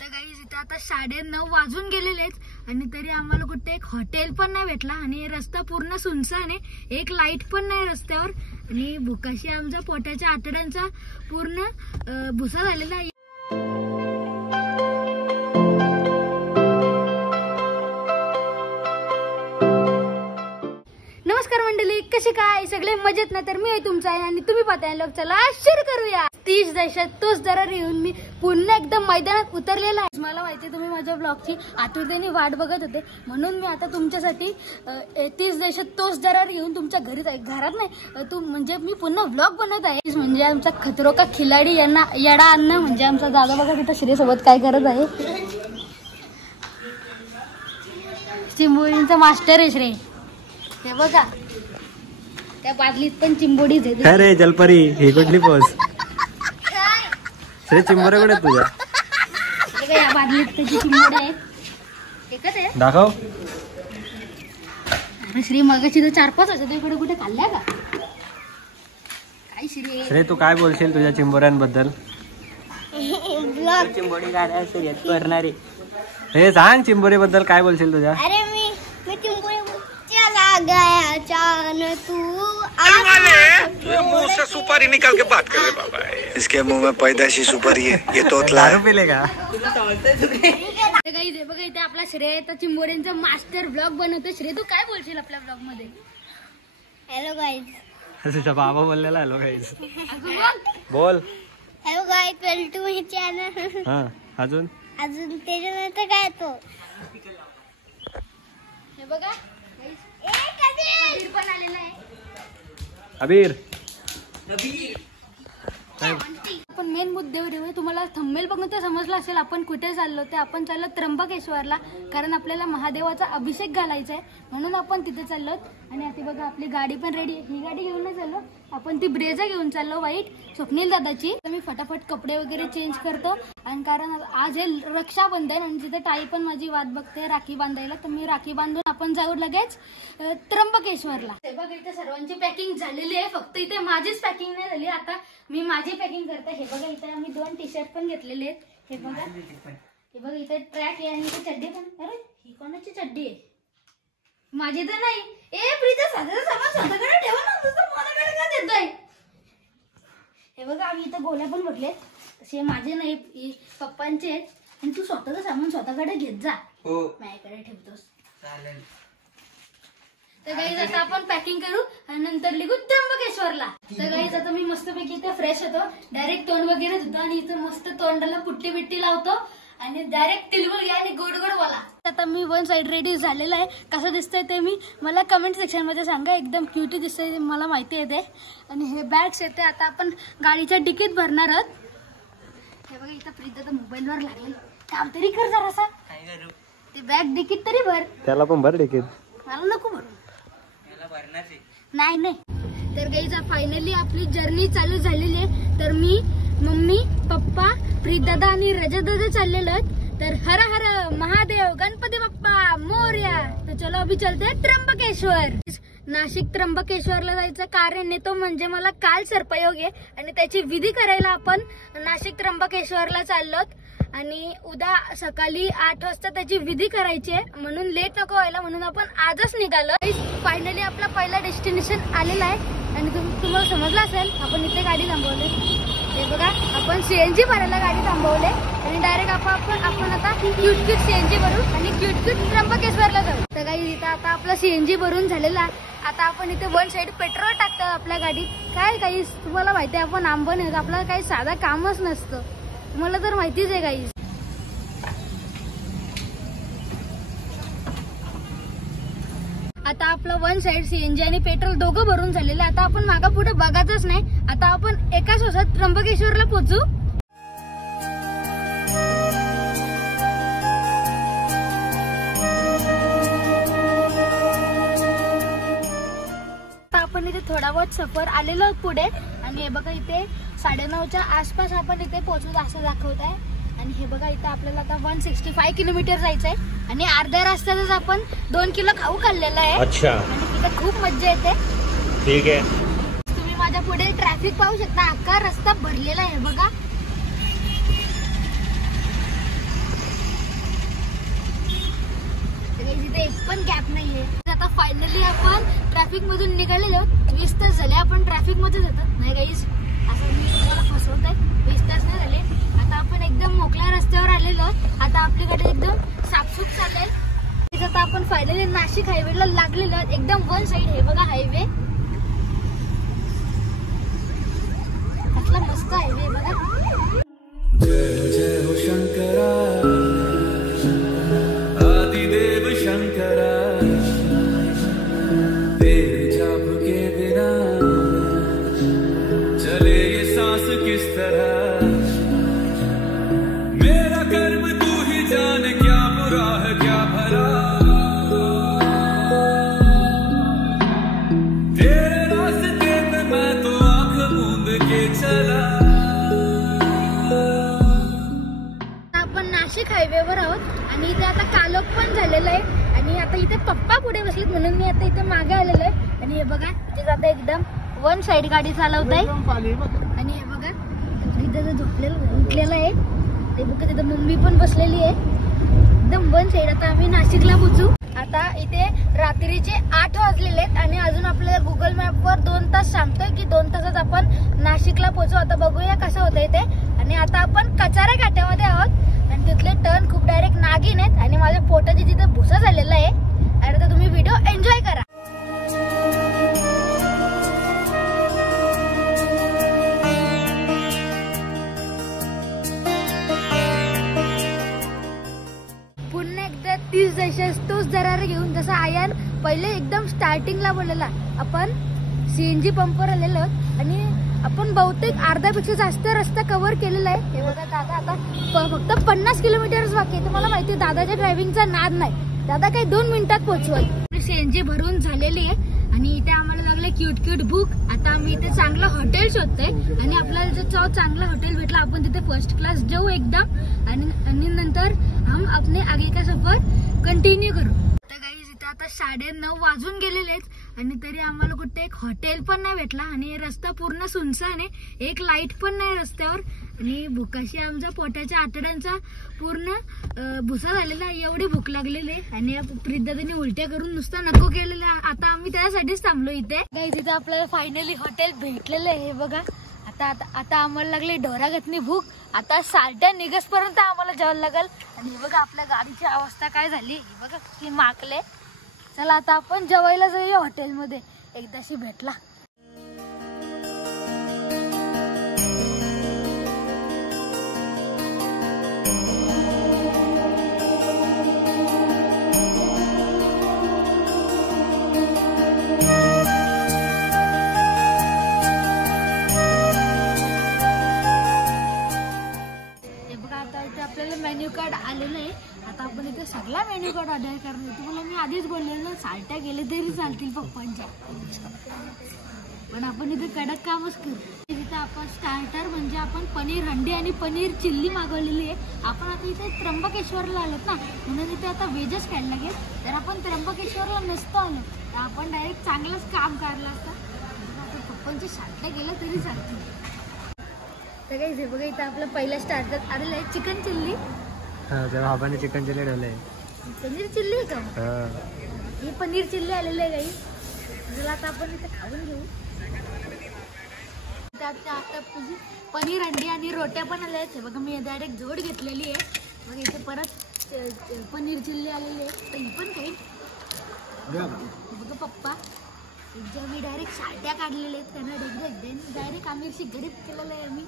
तर गाईज इथे आता 9:30 वाजून गेलेले आहेत आणि तरी आम्हाला कुठे एक हॉटेल पण नाही भेटला आणि रस्ता पूर्ण सुनसान आहे, एक लाईट पण नाही रस्त्यावर आणि भुकाशी आमच्या पोटाच्या आतड्यांचा पूर्ण भुसा झालेला आहे। नमस्कार मंडळी, कसे काय सगळे मजेत ना? तर मी आहे तुमचा आहे आणि तुम्ही पाहताय लोक, चला शेअर करूया। 30 देशात तोच दरार येऊन मी पुन्हा एकदम मैदानात उतरलेला आहे। मला माहिती तुम्ही माझ्या ब्लॉगची आतुरतेने वाट बघत होते, म्हणून मी आता तुमच्यासाठी 30 देशात तोच दरार येऊन तुमच्या घरात नाही म्हणजे मी पुन्हा ब्लॉग बनवत आहे। म्हणजे आमचा खतरो का खिलाडी यांना येडा अन्न म्हणजे आमचा दादा बघा तिथं श्री सोबत काय करत आहे। चिंबोरींचा मास्टर आहे श्री, हे बघा त्या बादलीत पण चिंबोडीच आहे। अरे जलपरी ही कुठली पोस? श्री चिंबोरे कुठे तुझ्या? या बादलीत त्याची चिंबोडी आहे, एकच आहे दाखव। अरे श्री मगाची तर 4-5 असं इकडे कुठे खाल्ल्या का काय? श्री तू काय बोलशील तुझ्या चिंबोऱ्यांबद्दल? चिंबोरी काय असं करणारे हे सांग, चिंबोरी बद्दल काय बोलशील तुझ्या? अरे मी चिंबोरी चला गया चान तू मुंह से सुपारी निकाल के बात कर रहे बाबा। इसके मुंह में पैदाशी सुपारी है, ये तोतला है। पेलेगा गाईज बघा इथे आपला श्रेय आता चिंबोऱ्यांचा मास्टर ब्लॉग बनवतो। श्रेय तू काय बोलशील आपल्या ब्लॉग मध्ये? हॅलो गाईज, तुझा बाबा बोललेला हॅलो गाईज बोल बोल। Hello guys, welcome to my channel. हा अजून त्याच्यानंतर काय तो हे बघा कबीर पण आलेला आहे। अबीर आपण मेन मुद्द्यावर येऊ। तुम्हाला थंबनेल बघून ते समजलं असेल आपण कुठे चाललो ते। आपण चाललो त्र्यंबकेश्वरला, कारण आपल्याला महादेवाचा अभिषेक घालायचा आहे म्हणून आपण तिथे चाललो। आणि आता बघा आपली गाडी पण रेडी आहे, ही गाडी घेऊन नाही चाललो आपण, ती ब्रेझा घेऊन चाललो व्हाईट स्वप्नील दादाची। तर मी फटाफट कपडे वगैरे चेंज करतो आणि कारण आज हे रक्षाबंधन आणि तिथे ताई पण माझी वाट बघते राखी बांधायला, तर मी राखी बांधून आपण जाऊ लगेच त्र्यंबकेश्वरला। हे बघा इथे सर्वांची पॅकिंग झालेली आहे, फक्त इथे माझीच पॅकिंग नाही झाली, आता मी माझी पॅकिंग करते। हे बघा इथे आम्ही 2 टी-शर्ट पण घेतलेले आहेत, हे बघा इथे ट्रॅक आहे आणि इथे चड्डी पण। अरे ही कोणाची चड्डी आहे? माझी तर नाही। ए प्रीता साधा सामान स्वतःकडे ठेवा ना, नुसतं माझ्याकडे का देतोय? हे बघा आम्ही इथे गोळ्या पण बघले, तसे माझे नाही पप्पांचे आहेत आणि तू स्वतःचं सामान स्वतःकडे घेत जा, माझ्याकडे ठेवतोस चालेल। तर गाईज आता आपण पॅकिंग करू आणि नंतर निघू त्र्यंबकेश्वरला। तर गाईज आता मी मस्तपैकी इथे फ्रेश होतो, डायरेक्ट तोंड वगैरे धुतो आणि इथे मस्त तोंडाला पुट्टी बिट्टी लावतो आणि डायरेक्ट तिलवून घ्या आणि गोड गोड बोला। आता मी 1 साइड रेडी झालेला आहे, कसं दिसतंय ते मी मला कमेंट सेक्शन मध्ये सांगा। एकदम क्यूटी दिसतंय मला माहिती आहे ते। आणि हे बॅग्स येते आता आपण गाडीच्या डिकीत भरणार आहोत। हे बघा इथं प्रीता तर मोबाईलवर लागले, काम तरी कर जरासा, ते बॅग डिकीत तरी भर। त्याला पण भर डिकीत, मला नको भरू, नाही। तर गाईज फायनली आपली जर्नी चालू झालेली आहे। तर मी मम्मी पप्पा प्रीत दादा आणि रजत दादा चाललेलो आहेत। तर हर हर महादेव गणपती बाप्पा मोरया। तर चलो अभी चलते हैं त्र्यंबकेश्वर। नाशिक त्र्यंबकेश्वरला जायचं कारण आहे तो म्हणजे मला काल सर्पयोग आहे आणि त्याची विधी करायला आपण नाशिक त्र्यंबकेश्वरला चाललोत आणि उद्या सकाळी 8 वाजता त्याची विधी करायची आहे, म्हणून लेट नको व्हायला म्हणून आपण आजच निघालो। फायनली आपला पहिला डेस्टिनेशन आलेला आहे आणि तुम्हाला समजलं असेल आपण इथे गाडी थांबवली। हे बघा आपण सीएनजी भरायला गाडी थांबवले आणि डायरेक्ट आपण आता क्यूट सीएनजी भरू आणि क्यूट त्र्यंबकेश्वरला जाऊ। तर काही इथं आता आपला सीएनजी भरून झालेला, आता आपण इथे 1 साइड पेट्रोल टाकतो आपल्या गाडीत। काय काही तुम्हाला माहिती आहे आपण आंबन आहे, आपल्याला काही साधा कामच नसतं, मला तर माहितीच आहे काही। आता आपलं 1 साइड सीएनजी आणि पेट्रोल दोघं भरून झालेलं, आता आपण मागा पुढे बघतच नाही, आता आपण एकाच दिवसात त्र्यंबकेश्वरला पोहोचू। आपण इथे थोडा बहुत सफर आलेलो पुढे आणि हे बघा इथे 9:30च्या आसपास आपण इथे पोहोचू असं दाखवत आहे। आणि हे बघा इथे आपल्याला आता 165 किलोमीटर जायचं आहे आणि अर्ध्या रस्त्यातच आपण 2 किलो खाऊ खाल्लेला आहे। अच्छा, आणि तिथे खूप मज्जा येते। ठीक आहे, तुम्ही माझ्या पुढे ट्रॅफिक पाहू शकता, अख्खा रस्ता भरलेला आहे बघा। गाईज इथे एक पण गॅप नाहीये. आता फायनली आपण ट्रॅफिक मधून निघालेलो आहोत. 20 तास झाले आपण ट्रॅफिक मध्ये जातात नाही गाईज, असं मी तुम्हाला फसवत आहे. 20 तास नाही झाले. आता आपण एकदम मोकळ्या रस्त्यावर आलेलो आहोत. आता आपल्याकडे एकदम साफसूफ चालेल. आता आपण फायनली नाशिक हायवेला लागलेलो आहोत. एकदम वन साइड हे बघा हायवे, कसला मस्त हायवे बघा. जय जय हो शंकरा आदिदेव शंकरा, तेरे जाप के बिना चले ये सांस किस तरह, मेरा कर्म तू ही जान क्या बुरा है क्या भला, तेरे रास्ते पे मैं तो आंख मूंद के चला. नाशिक हायवेवर आहोत आणि इथे आता कालोख पण झालेलं आहे. आणि आता इथे पप्पा पुढे बसलेत म्हणून मी आता इथे मागे आलेलो आहे. आणि हे बघा इथे आता एकदम वन साइड गाडी चालवत आहे. आणि हे बघा इथे जो उठलेला आहे ते बघा, तिथं मम्मी पण बसलेली आहे एकदम वन साइड. आता आम्ही नाशिकला पोहोचू. आता इथे रात्रीचे 8 वाजलेले आहेत आणि अजून आपल्याला गुगल मॅपवर 2 तास सांगतोय की 2 तासात आपण नाशिकला पोहोचू. आता बघूया कसं होतं इथे. आणि आता आपण कचारा घाट्यामध्ये आहोत आणि तिथले टर्न खूप डायरेक्ट नागिन आहेत आणि माझ्या पोटाची तिथे भुसा झालेला आहे. आणि आता तुम्ही व्हिडिओ एन्जॉय करा. पुन्हा एकदा 30 जशास तोच दरार घेऊन, जसा आयान पहिले एकदम स्टार्टिंगला बोललेला, आपण CNG पंपवर आलेलो आहोत आणि आपण बहुतेक अर्ध्यापेक्षा जास्त रस्ता कव्हर केलेला आहे. हे बघा दादा आता फक्त 50 किलोमीटरच बाकी आहे. तुम्हाला माहिती आहे दादाच्या ड्रायव्हिंगचा नाद नाही. दादा काही 2 मिनिटात पोहोचवाल. CNG भरून झालेली आहे आणि इथे आम्हाला लागलं क्यूट भूक. आता आम्ही इथे चांगलं हॉटेल शोधतोय आणि आपल्याला जर चांगलं हॉटेल भेटलं आपण तिथे फर्स्ट क्लास जाऊ एकदम आणि नंतर हम अपने आगे का सफर कंटिन्यू करू. आता 9:30 वाजून गेलेले आहेत आणि तरी आम्हाला कुठे एक हॉटेल पण नाही भेटला आणि रस्ता पूर्ण सुनसान आहे. एक लाईट पण नाही रस्त्यावर आणि भुकाशी आमच्या पोटाच्या आतड्यांचा पूर्ण भुसा झालेला आहे. एवढी भूक लागलेली आहे आणि प्रीतदादांनी उलट्या करून नुसता नको केलेला. आता आम्ही त्यासाठीच थांबलो इथे. तिथे आपल्याला फायनली हॉटेल भेटलेलं आहे. हे बघा आता आम्हाला लागली ढोरागतनी भूक. आता 4:30 निघसपर्यंत आम्हाला जेवायला लागेल. आणि हे बघा आपल्या गाडीची अवस्था काय झाली, हे बघा किती माकले. चला आता आपण जेवायला जाऊया हॉटेलमध्ये, एकदाशी भेटला. हे बघा आता इथे आपल्याला मेन्यू कार्ड आलेलं आहे. आता आपण इथे सगळा मेन्यू कार्ड ऑर्डर करणार. तुम्हाला मी आधीच बोललेलं 60 गेले तरी चालतील पप्पांच्या, पण आपण इथे कडक कामच करू. इथे आपण स्टार्टर म्हणजे आपण पनीर हंडी आणि पनीर चिल्ली मागवलेली आहे. आपण आता इथे त्र्यंबकेश्वरला आलोत ना म्हणून इथे आता व्हेजच खायला लागेल. तर आपण त्र्यंबकेश्वरला नसतो आलो तर आपण डायरेक्ट चांगलंच काम काढलं असतं. आता पप्पांचे 60 गेलं तरी चालतील. तर काही बघा इथं आपलं पहिलं स्टार्टर आलेलं आहे चिकन चिल्ली. तेव्हा आपण चिकन चिल्ली ठेवलंय. पनीर चिल्ली आहे का? ही पनीर चिल्ली आलेली आहे काही. चला आता आपण इथे खाऊन घेऊ. आता पनीर अंडी आणि रोट्या पण आल्या आहेत. बघा मी डायरेक्ट जोड घेतलेली आहे. बघा इथे परत पनीर चिल्ली आलेली आहे. तर ही पण काही बघा पप्पा एकदा मी डायरेक्ट 60 काढलेले आहेत त्यांना डायरेक्ट आम्ही अशी गरीब केलेलं आहे आम्ही.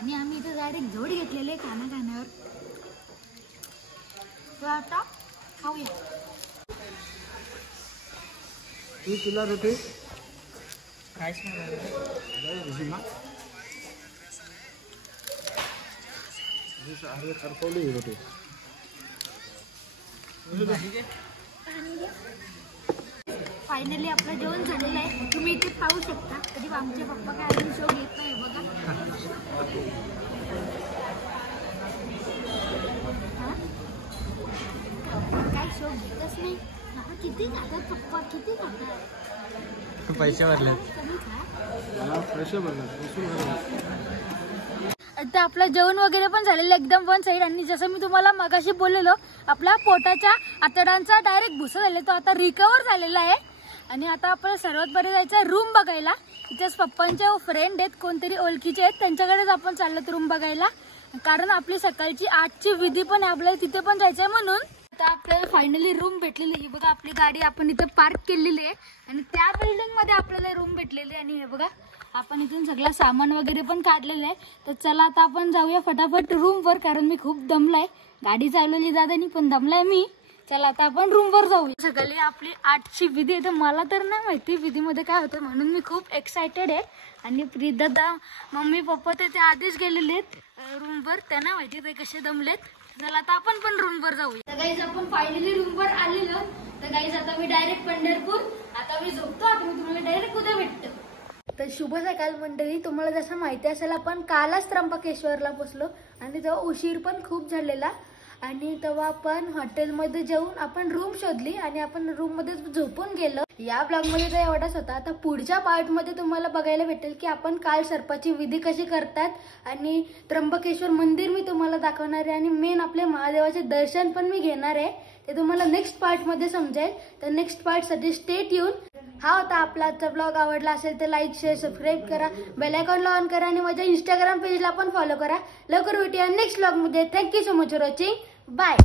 आणि आम्ही इथे डायरेक्ट जोड घेतलेले खाण्यावर. तर आता खाऊया. तुला रोटी काहीच रोटी फायनली आपलं जेवण झालेलं आहे. तुम्ही इथे पाहू शकता. कधी आमचे पप्पा काय अजून शो घेत नाही बघा. काय शो घेतच नाही. किती खातात पप्पा, किती खातात. पैसे भरले. तर आपलं जेवण वगैरे पण झालेलं एकदम वन साईड. आणि जसं मी तुम्हाला मगाशी बोललेलो, आपल्या पोटाच्या आतड्यांचा डायरेक्ट भुसा झाला तो आता रिकवर झालेला आहे. आणि आता आपल्याला सर्वात बरे जायचं रूम बघायला. इथेच पप्पांचे फ्रेंड आहेत, कोणतरी ओळखीचे आहेत, त्यांच्याकडेच आपण चाललो रूम बघायला. कारण आपली सकाळची 8ची विधी पण आपल्याला तिथे पण जायचंय. म्हणून आता आपल्याला फायनली रूम भेटलेली. ही बघा आपली गाडी आपण इथे पार्क केलेली आहे आणि त्या बिल्डिंग मध्ये आपल्याला रूम भेटलेली. आणि हे बघा आपण इथून सगळं सामान वगैरे पण काढलेलं आहे. तर चला आता आपण जाऊया फटाफट रूमवर, कारण मी खूप दमलाय. गाडी चालवली दादानी पण दमलाय मी. चला आता आपण रूमवर जाऊया. सकाळी आपली 8ची विधी आहे. तर मला तर नाही माहिती विधीमध्ये काय होतं, म्हणून मी खूप एक्सायटेड आहे. आणि प्रीदादा मम्मी पप्पा ते आधीच गेलेले आहेत रूमवर, त्यांना माहिती ते कसे दमलेत. चला आता आपण पण रूमवर जाऊया. तर गाईज आपण फायनली रूमवर आलेलो. तर गाईज आता मी डायरेक्ट पंढरपूर, आता मी झोपतो. आता मी तुम्हाला डायरेक्ट उद्या भेटतो. तर शुभ सकाळ मंडळी. तुम्हाला जसं माहिती असेल आपण कालच त्र्यंबकेश्वरला पोचलो आणि तेव्हा उशीर पण खूप झालेला. आणि तेव्हा आपण हॉटेलमध्ये जाऊन आपण रूम शोधली आणि आपण रूम मध्ये झोपून गेलो. या ब्लॉग मध्ये तर एवढाच होता. आता पुढच्या पार्ट मध्ये तुम्हाला बघायला भेटेल की आपण काल सर्पाची विधी कशी करतात आणि त्र्यंबकेश्वर मंदिर मी तुम्हाला दाखवणार आहे. आणि मेन आपले महादेवाचे दर्शन पण मी घेणार आहे. ते तुम्हाला नेक्स्ट पार्ट मध्ये समजेल. तर नेक्स्ट पार्ट साठी स्टे ट्यून. हा होता आपला आजचा ब्लॉग. आवडला असेल तर लाईक शेअर सबस्क्राईब करा, बेल आयकॉनला ऑन करा आणि माझ्या इंस्टाग्राम पेजला पण फॉलो करा. लवकर भेटूया नेक्स्ट ब्लॉग मध्ये. Thank you so much for watching. Bye.